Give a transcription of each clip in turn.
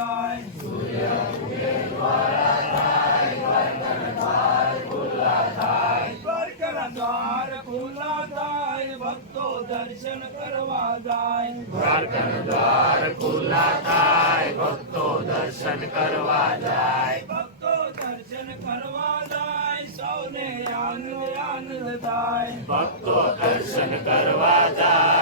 થાય દ્વારકાના દ્વાર ખુલ્લા થાય ભક્તો દર્શન કરવા જાય દ્વારકાના દ્વાર ખુલ્લા થાય ભક્તો દર્શન કરવા જાય ભક્તો દર્શન કરવા જાય સૌને આનંદ આનંદ થાય ભક્તો દર્શન કરવા જાય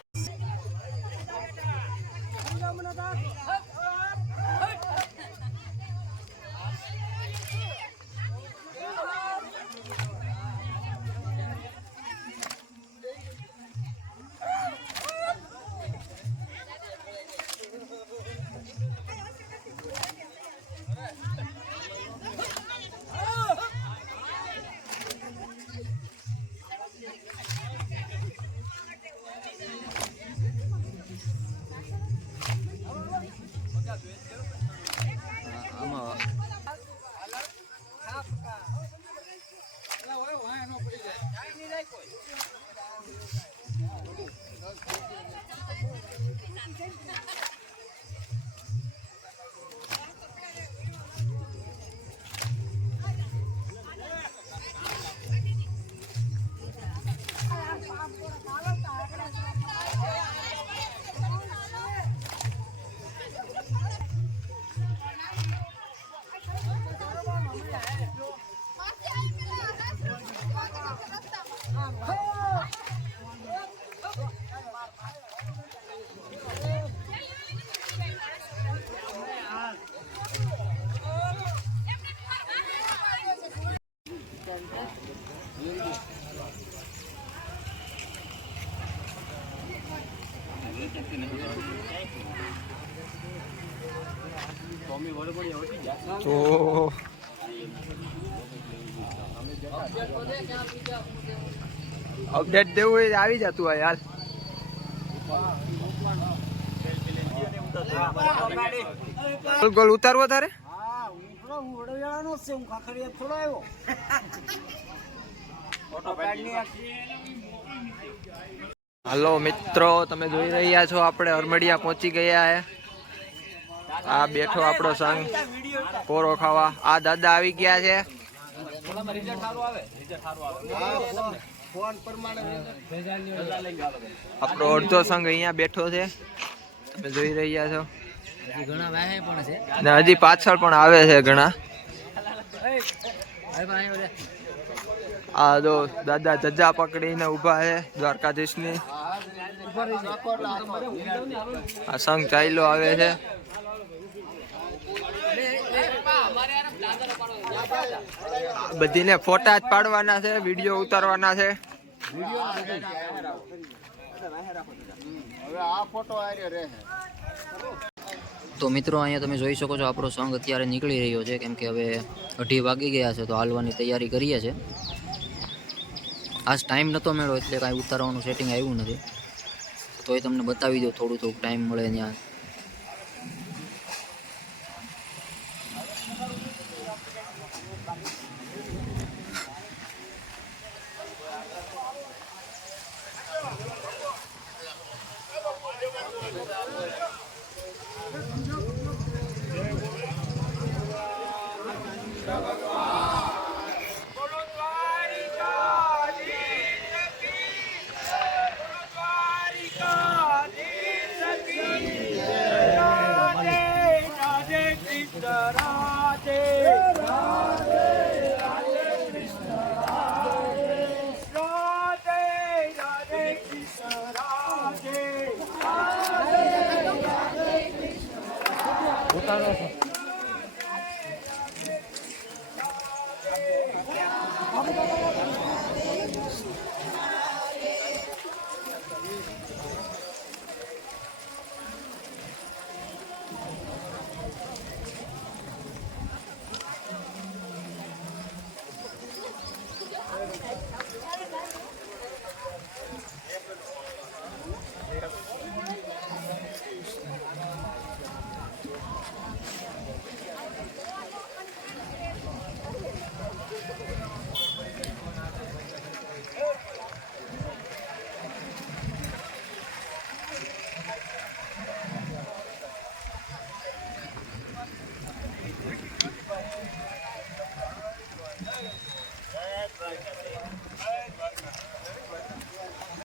તો અપડેટ દેવું હોય આવી જતું હોય યાર ગોલ ગોલ ઉતારવો તારે હાલો મિત્રો તમે જોઈ રહ્યા છો આપણે અરમડિયા પહોંચી ગયા હે આ બેઠો આપણો સંઘ પોરો ખાવા આ દાદા આવી ગયા છે આપણો અડધો સંઘ અહીંયા બેઠો છે તમે જોઈ રહ્યા છો ને હજી પાછળ પણ આવે છે ઘણા આ જો દાદા જજા પકડીને ઉભા છે દ્વારકાધીશની આ સંઘ ચાલ્યો આવે છે બધીને ફોટા જ પાડવાના છે વિડીયો ઉતારવાના છે તો મિત્રો અહીંયા તમે જોઈ શકો છો આપણો સોંગ અત્યારે નીકળી રહ્યો છે કેમ કે હવે 2:30 વાગી ગયા છે તો હાલવાની તૈયારી કરીએ છીએ આજ ટાઈમ નહોતો મળ્યો એટલે કાંઈ ઉતારવાનું સેટિંગ આવ્યું નથી તોય તમને બતાવી દો થોડું ટાઈમ મળે ત્યાં